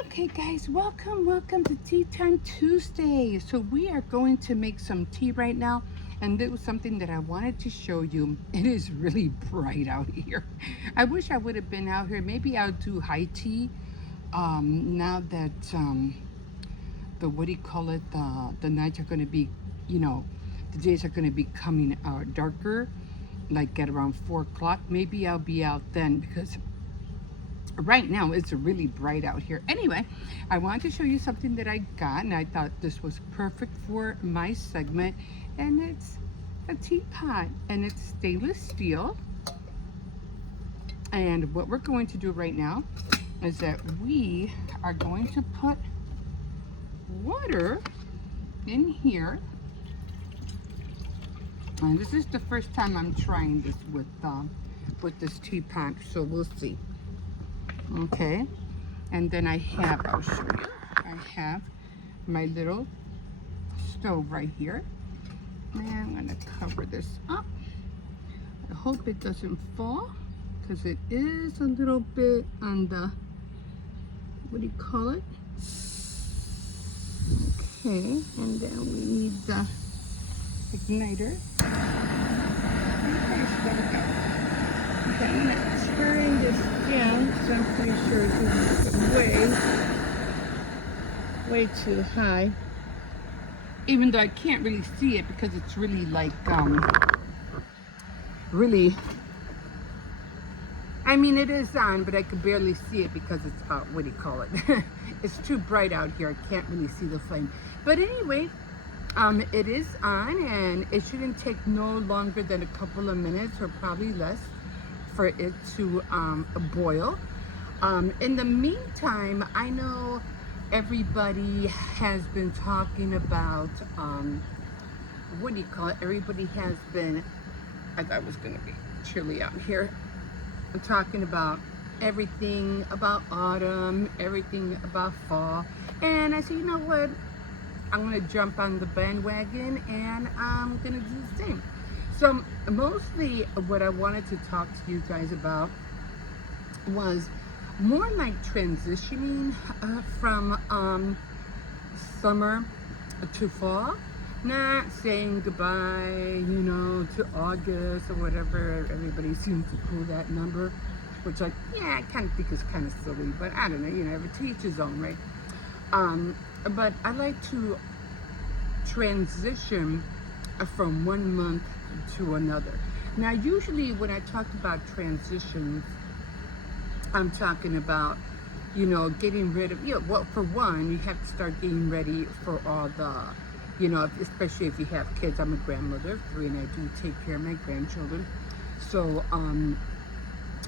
Okay guys, welcome to Tea Time Tuesday. So we are going to make some tea right now, and it was something that I wanted to show you. It is really bright out here. I wish I would have been out here. Maybe I'll do high tea now that the what do you call it, the nights are going to be, you know, the days are going to be coming darker, like at around 4 o'clock. Maybe I'll be out then because right now it's really bright out here. Anyway, I wanted to show you something that I got, and I thought this was perfect for my segment. And it's a teapot, and it's stainless steel. And what we're going to do right now is that we are going to put water in here. And this is the first time I'm trying this with this teapot, so we'll see. Okay, and then I'll show you, I have my little stove right here, and I'm going to cover this up. I hope it doesn't fall, because it is a little bit on the, what do you call it? Okay, and then we need the igniter. Okay, so there we go. Okay, I'm going to turn this down because I'm pretty sure this is way too high. Even though I can't really see it because it's really like, really, I mean it is on, but I can barely see it because it's, what do you call it? It's too bright out here. I can't really see the flame. But anyway, it is on, and it shouldn't take no longer than a couple of minutes, or probably less, for it to boil. In the meantime, I know everybody has been talking about, what do you call it? Everybody has been, I thought it was going to be chilly out here. I'm talking about everything about autumn, everything about fall. And I said, you know what? I'm going to jump on the bandwagon, and I'm going to do the same. So mostly what I wanted to talk to you guys about was more like transitioning from summer to fall. Not saying goodbye, you know, to August or whatever. Everybody seems to pull that number, which I kind of think is kind of silly, but I don't know, you know, every to each his own, right? But I like to transition from one month to another. Now, usually when I talk about transitions, I'm talking about, you know, getting rid of, you know, well, for one, you have to start getting ready for all the, you know, especially if you have kids. I'm a grandmother of 3, and I do take care of my grandchildren. So,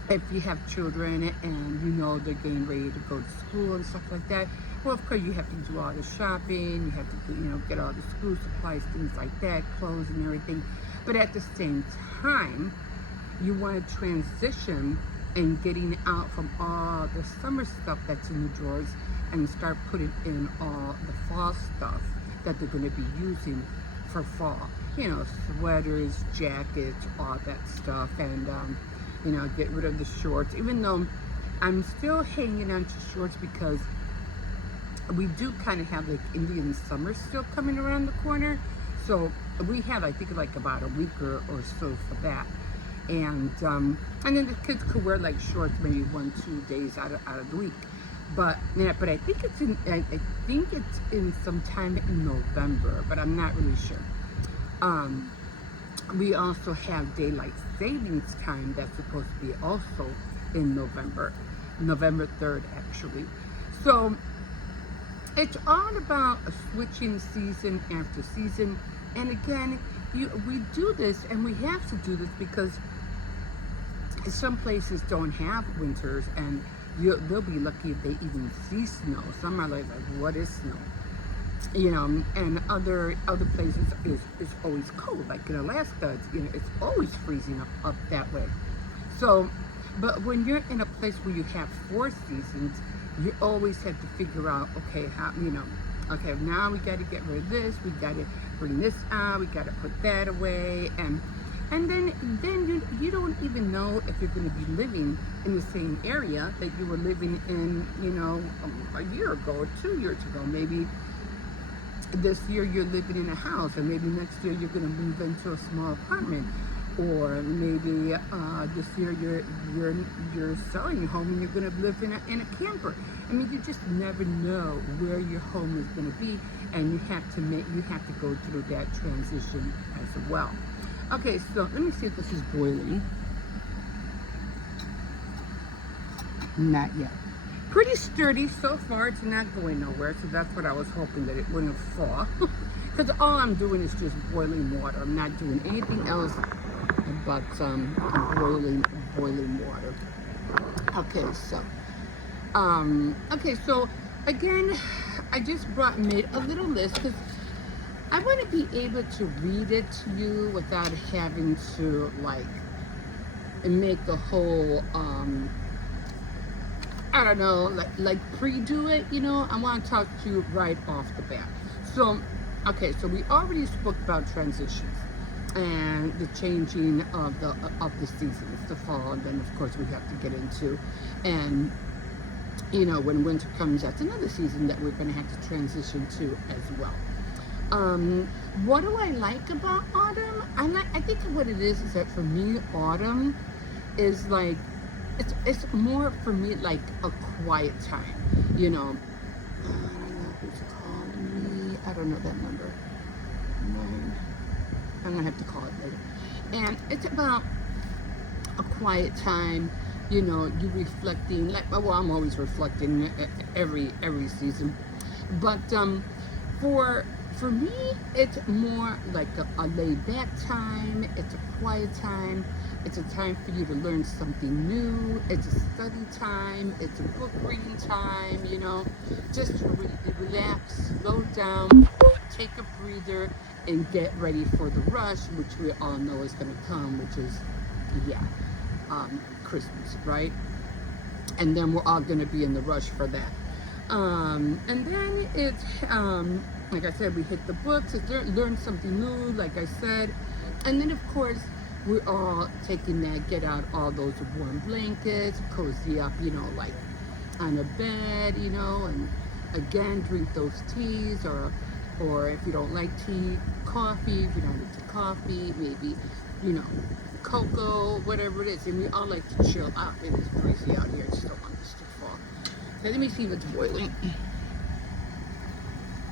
if you have children and you know they're getting ready to go to school and stuff like that, well, of course you have to do all the shopping, you have to, you know, get all the school supplies, things like that, clothes and everything. But at the same time, you want to transition and getting out from all the summer stuff that's in the drawers and start putting in all the fall stuff that they're going to be using for fall. You know, sweaters, jackets, all that stuff, and you know, get rid of the shorts. Even though I'm still hanging on to shorts because we do kind of have like Indian summer still coming around the corner. So we have, I think, like about a week or so for that. And then the kids could wear like shorts maybe 1-2 days out of the week. But yeah, but I think it's in sometime in November, but I'm not really sure. We also have daylight savings time that's supposed to be also in November 3rd actually. So it's all about switching season after season. And again, we do this, and we have to do this because some places don't have winters, and they'll be lucky if they even see snow. Some are like what is snow? You know, and other places is always cold. Like in Alaska, it's, you know, it's always freezing up that way. So, but when you're in a place where you have 4 seasons, you always have to figure out, okay, how, you know, okay, now we got to get rid of this, we got to bring this out, we got to put that away, and And then you don't even know if you're going to be living in the same area that you were living in, a year ago or 2 years ago. Maybe this year you're living in a house, and maybe next year you're going to move into a small apartment, or maybe this year you're selling your home and you're going to live in a camper. I mean, you just never know where your home is going to be, and you have to go through that transition as well. Okay, so let me see if this is boiling. Not yet. Pretty sturdy so far. It's not going nowhere, so that's what I was hoping, that it wouldn't fall. Because all I'm doing is just boiling water. I'm not doing anything else but boiling water. Okay, so again, I just made a little list because I want to be able to read it to you without having to make a whole I don't know, like pre-do it, I want to talk to you right off the bat. So, okay, so we already spoke about transitions and the changing of the seasons, the fall, and then of course we have to get into, and when winter comes, that's another season that we're going to have to transition to as well. What do I like about autumn? I think what it is that for me, autumn is like, it's more for me like a quiet time, I don't know who's calling me. I don't know that number. 9. I'm gonna have to call it later. And it's about a quiet time, you reflecting, well, I'm always reflecting every season, but for me, it's more like a laid back time. It's a quiet time. It's a time for you to learn something new. It's a study time. It's a book reading time, just to relax, slow down, take a breather, and get ready for the rush, which we all know is going to come, which is, Christmas, right? And then we're all going to be in the rush for that. And then it's, like I said, we hit the books, learn something new, like I said. And then, of course, we're all taking that, get out all those warm blankets, cozy up, like on a bed, and again, drink those teas, or if you don't like tea, coffee. If you don't like tea, coffee, maybe, cocoa, whatever it is. And we all like to chill out. It is breezy out here. I just don't want this to fall. Okay, let me see if it's boiling.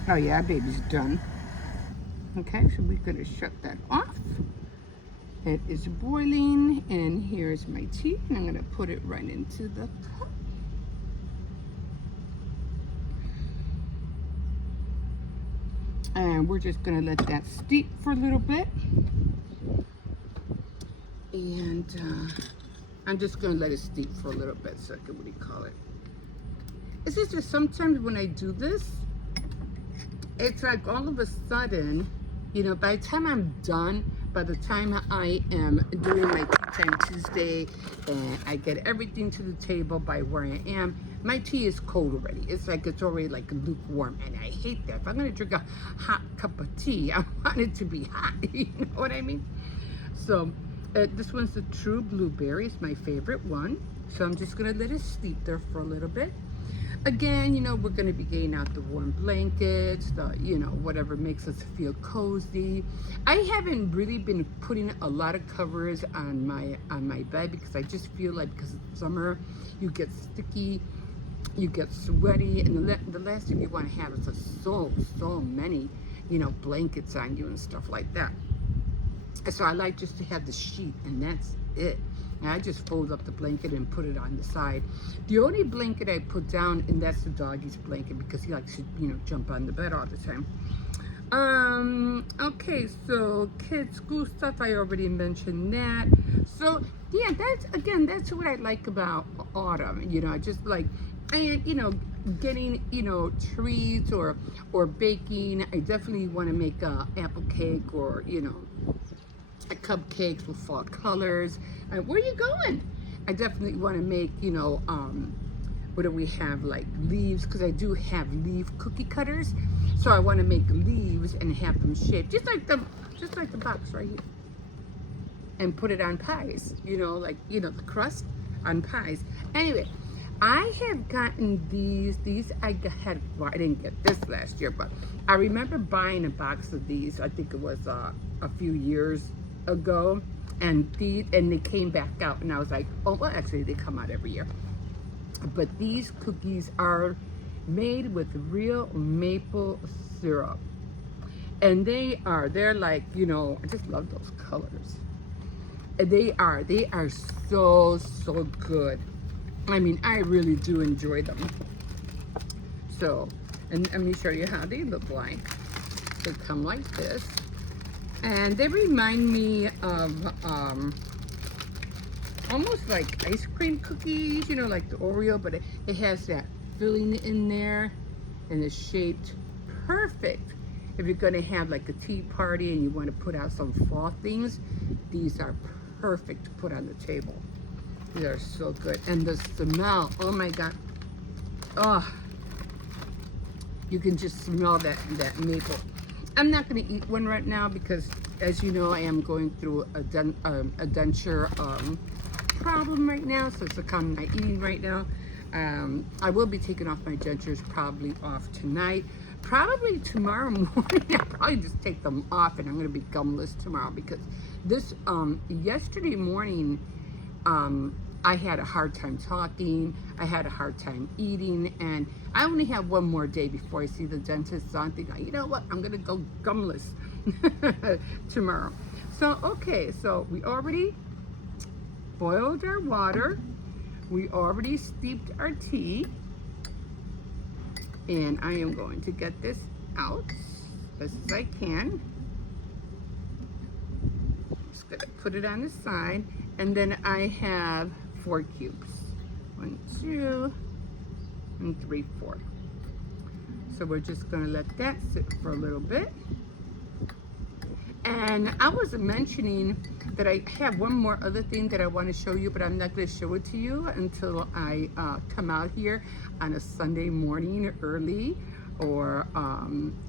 Oh yeah, baby's done. Okay, so we're gonna shut that off. It is boiling, and here's my tea, and I'm gonna put it right into the cup. And we're just gonna let that steep for a little bit. And I'm just gonna let it steep for a little bit so I can, it's just that sometimes when I do this, it's like all of a sudden, by the time I'm done, by the time I am doing my Tea Time Tuesday and I get everything to the table by where I am, my tea is cold already. It's already like lukewarm, and I hate that. If I'm gonna drink a hot cup of tea, I want it to be hot, you know what I mean? So this one's the True Blueberry. It's my favorite one. So I'm just gonna let it steep there for a little bit. Again, we're going to be getting out the warm blankets, whatever makes us feel cozy. I haven't really been putting a lot of covers on my bed because I just feel like, because it's summer, you get sticky, you get sweaty, and the last thing you want to have is so many, blankets on you and stuff like that. So I like just to have the sheet, and that's it. And I just fold up the blanket and put it on the side. The only blanket I put down, and that's the doggy's blanket, because he likes to, jump on the bed all the time. Okay, so kids' school stuff, I already mentioned that. So yeah, that's what I like about autumn. I just like, and getting treats or baking. I definitely want to make a apple cake, or cupcakes with fall colors. Where are you going? I definitely want to make, what do we have, like leaves, because I do have leaf cookie cutters. So I want to make leaves and have them shaped just like the box right here. and put it on pies, you know, like, you know, the crust on pies. Anyway, I have gotten these well, I didn't get this last year, but I remember buying a box of these. I think it was a few years ago, and they came back out, and I was like, oh, well, actually they come out every year. But these cookies are made with real maple syrup. And they're like, you know, I just love those colors. And they are so, so good. I mean, I really do enjoy them. So, and let me show you how they look like. They come like this. And they remind me of almost like ice cream cookies, you know, like the Oreo, but it has that filling in there, and it's shaped perfect. If you're gonna have like a tea party and you want to put out some fall things, these are perfect to put on the table. They are so good. And the smell, oh my God. Oh, you can just smell that maple. I'm not gonna eat one right now because, as you know, I am going through a denture problem right now, so it's kind of not eating right now. I will be taking off my dentures probably off tonight. Probably tomorrow morning, I'll probably just take them off, and I'm going to be gumless tomorrow because this, yesterday morning, I had a hard time talking, I had a hard time eating, and I only have one more day before I see the dentist, so I'm thinking, you know what, I'm going to go gumless tomorrow. So, okay, so we already boiled our water, we already steeped our tea, and I am going to get this out as best as I can. Just gonna put it on the side, and then I have 4 cubes. 1, 2, and 3, 4. So we're just gonna let that sit for a little bit. And I was mentioning that I have one more other thing that I want to show you, but I'm not going to show it to you until I come out here on a Sunday morning early or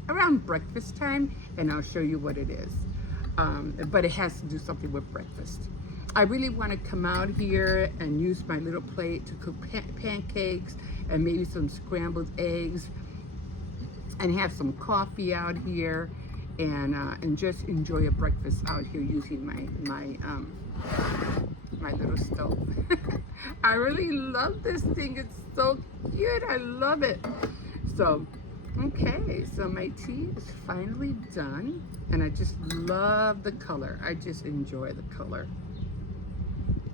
around breakfast time, and I'll show you what it is. But it has to do something with breakfast. I really want to come out here and use my little plate to cook pancakes and maybe some scrambled eggs and have some coffee out here. And just enjoy a breakfast out here using my little stove. I really love this thing. It's so cute. I love it. So, okay, so my tea is finally done, and I just love the color. I just enjoy the color.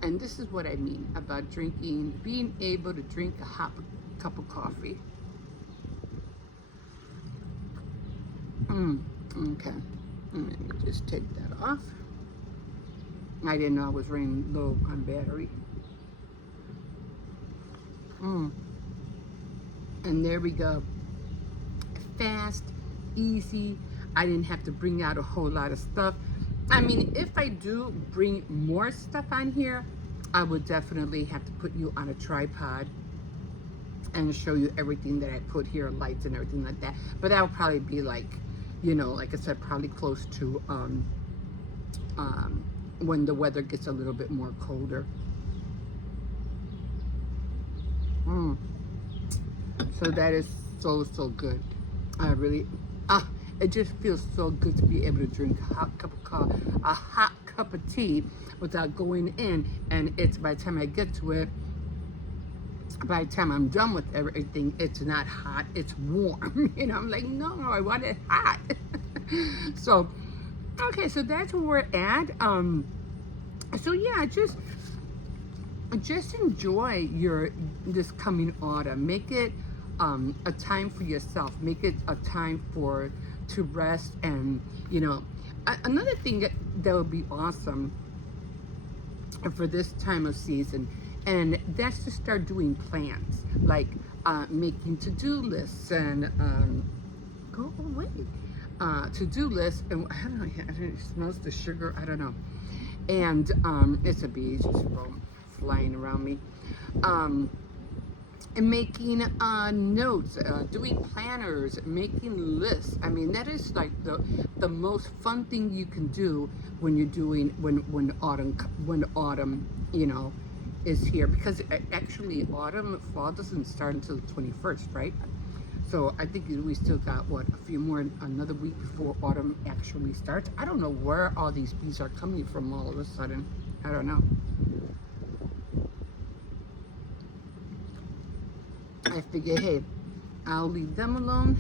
And this is what I mean about being able to drink a hot cup of coffee. Okay, let me just take that off. I didn't know I was running low on battery. And there we go. Fast, easy. I didn't have to bring out a whole lot of stuff. I mean, if I do bring more stuff on here, I would definitely have to put you on a tripod and show you everything that I put here, lights and everything like that. But that would probably be like, you know, like I said, probably close to when the weather gets a little bit more colder. So that is so, so good. I really, it just feels so good to be able to drink a hot cup of tea without going in, and it's, by the time I get to it, by the time I'm done with everything, it's not hot, it's warm. You know, I'm like, no, I want it hot. So, okay, so that's where we're at. So yeah, just enjoy this coming autumn. Make it a time for yourself. Make it a time to rest. And you know, another thing that would be awesome for this time of season, and that's to start doing plans, like making to-do lists and go away. To-do lists, and I don't know, it smells the sugar, I don't know. And it's a bee just flying around me. and making notes, doing planners, making lists. I mean, that is like the most fun thing you can do when you're doing when autumn, you know, is here, because actually fall doesn't start until the 21st, right? So I think we still got what, another week before autumn actually starts. I don't know where all these bees are coming from all of a sudden. I don't know. I figure, hey, I'll leave them alone.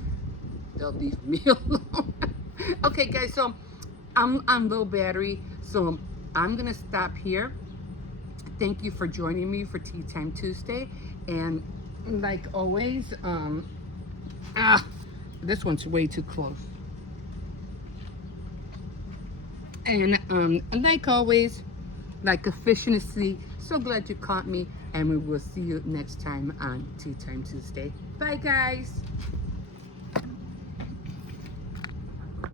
They'll leave me alone. Okay, guys, so I'm on low battery, so I'm gonna stop here. Thank you for joining me for Tea Time Tuesday, and like always, this one's way too close. And like always, like a fish in the sea. So glad you caught me, and we will see you next time on Tea Time Tuesday. Bye, guys.